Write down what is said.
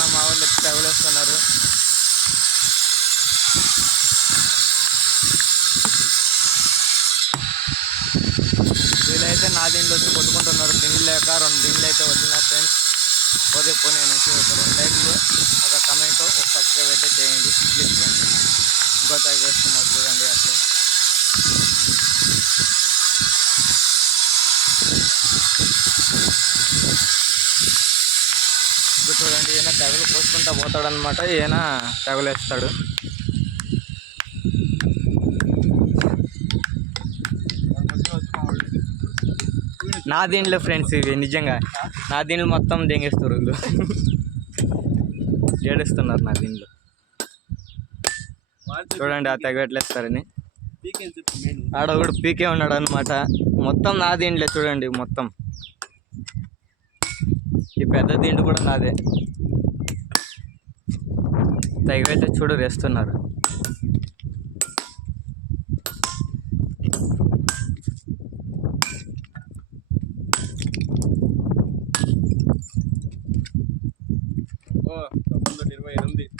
వేస్తున్నా, మా వాళ్ళు ఎత్తి తగులేస్తున్నారు. వీళ్ళైతే నా దీంట్లో వచ్చి కొట్టుకుంటున్నారు. దిండ్లు లేక 2 దిండ్లు అయితే వదిలినారు ఫ్రెండ్స్. పోతే పోనీ నుంచి ఒక 2 లైక్లు, ఒక కమెంట్, ఒక సబ్స్క్రైబ్ అయితే చేయండి ప్లీజ్ ఫ్రెండ్స్. ఇంకో తగ్గి వేస్తున్నారు చూడండి అట్లే. ఇప్పుడు చూడండి ఈయన తెగలు పోసుకుంటా పోతాడనమాట. ఈయన తెగలేస్తాడు. నా దీంట్లో ఫ్రెండ్స్ ఇవి నిజంగా నా దీంట్లో మొత్తం దెంగేస్తారు వీళ్ళు. ఏడుస్తున్నారు నా దీంట్లో. చూడండి ఆ తెగట్లేస్తారని. ఆడ కూడా పీకే ఉన్నాడు అనమాట. మొత్తం నా దీంట్లో చూడండి. మొత్తం ఈ పెద్ద దీంట్లో కూడా నాదే. తెగైతే చూడు వేస్తున్నారు. ఓ 928